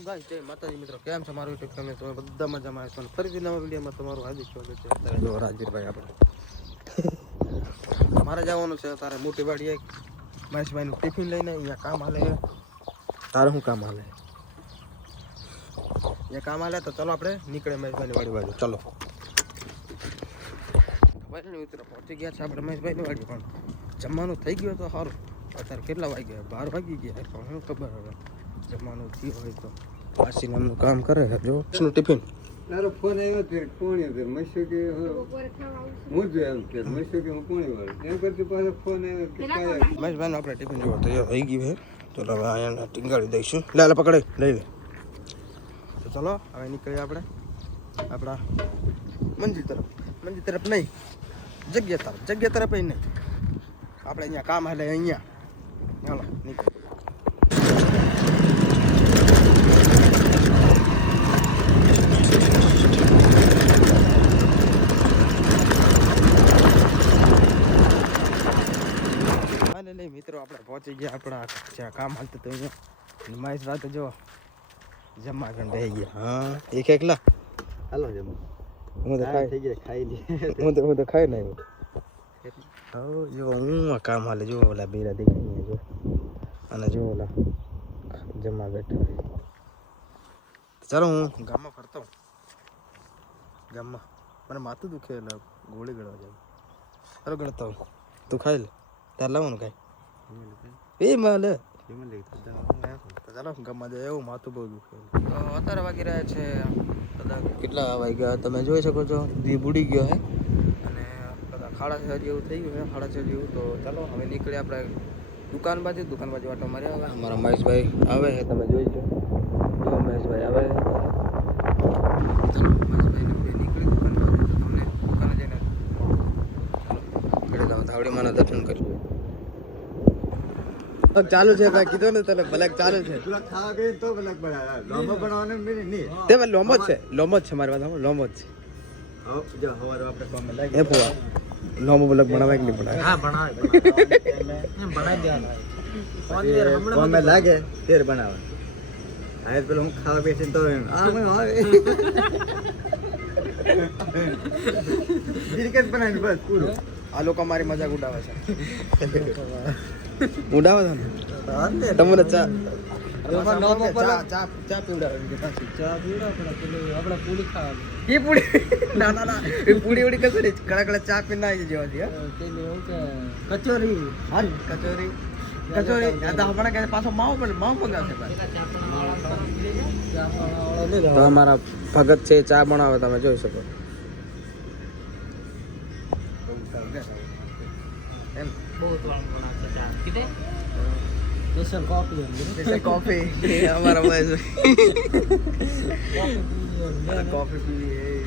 Hello guys, જય માતાજી મિત્રો, કેમ છો? મારું યુટ્યુબ ચેનલ તમે બધા મજામાં છો. ફરીથી નવા વિડીયોમાં તમારું હાર્દિક સ્વાગત છે. અત્યારે જો રાજીભાઈ આપણે મારે જવાનું છે તારે મોટી વાડીએ મહેશભાઈનું ટિફિન લઈને. અહીંયા કામ હાલે. તારે શું કામ હાલે? અહીંયા કામ હાલે તો ચલો આપણે નીકળે મહેશભાઈની વાડી બાજુ. ચલો ખબર ને મિત્રો, પહોંચી ગયા છે આપણે મહેશભાઈની વાડી. પણ જમવાનું થઈ ગયું તો સારું. અત્યારે કેટલા વાગ્યા? 12 વાગી ગયા. પણ શું ખબર હવે જમવાનું થયું હોય તો. પાછી નામનું કામ કરે જો શું ટિફિન. તારો ફોન આવ્યો તે કોણ આવ્યો? મસ્યો કે હું જ એમ કે મસ્યો કે હું કોણ વાળો એમ કરતી પાછો ફોન આવ્યો કે મહેશભાઈનું આપણે ટિફિન જો તૈયાર થઈ ગયું છે. ચલો હવે અહીંયા ટીંગાડી દઈશું. લે પકડે લઈ લે. તો ચલો હવે નીકળીએ આપણે આપણા મંદિર તરફ નહીં, જગ્યા તરફ નહીં. આપણે અહીંયા કામ હાલે અહીંયા. ચાલો નીકળ. મિત્રો આપણે પહોંચી ગયા આપણા જ્યાં કામ હાલતું હતું અહીંયા. માઇસ રાતે જો જમવા ગણ રહી ગયા. હા એક એકલા હાલો જમવા. હું તો ખાઈ ગયા, ખાઈ લી. હું તો ખાઈ નહીં. હા જો હું કામ હાલે જો ઓલા બેરા દેખાય જો. અને જો ઓલા જમવા બેઠા. ચાલો હું ગામમાં ફરતો હું. ગામમાં મને માથું દુખે એટલે ગોળી ગળવા જાય. ચાલો ગણતો હું. તું ખાઈ લે. તાર લાવવાનું કાંઈ એ માલ ચાલો ગામમાં જાય. એવું માથું બહુ દુખે. અત્યારે વાગી રહ્યા છે કદાચ કેટલા વાગ્યા તમે જોઈ શકો છો. દી બુડી ગયો હે અને કદાચ 6:30 જેવું થઈ ગયું છે. 6:30 જેવું. તો ચાલો હવે નીકળીએ આપણે દુકાન બાજુ વાટો માર્યા. હવે અમારા મહેશભાઈ આવે છે, તમે જોઈ છો. જો મહેશભાઈ આવે છે. ચાલો મહેશભાઈ નીકળી દુકાન બાજુ. તમને દુકાને જઈને ચાલો ધાવડીમાંના દર્શન કરીએ. ચાલુ છે કીધું ને તને બ્લેક ચાલુ છે. ખાવા ગઈ તો બ્લેક બનાવ્યા લોમો બનાવવાનો નહીં તે લોમો જ છે મારી વાત. લોમો જ છે. જો હવારે આપણે કામ લાગી એ ફુવા લોમો બ્લેક બનાવે કે નહીં બનાવે? હા બનાવે બનાવી દેવાના. કામ લાગે તેર બનાવવા. હા પેલો હું ખાવા બેસીને તો ક્રિકેટ બનાવીને બસ પૂરું. આ લોકો મારી મજાક ઉડાવે છે. ઉડાવે છે ને તમને ચા પૂરી ખાવાની. એ પૂડી ના એ પૂડી ઉડી કશું નહીં. કડક ચા પીને આવી જવાથી. કચોરી હા કચોરી હમણાં કે પાછો માવો મંગાવશે. તો અમારા ભગત છે ચા બનાવે, તમે જોઈ શકો. સ્પેશિયલ કોફી અમારા કોફી પીવી.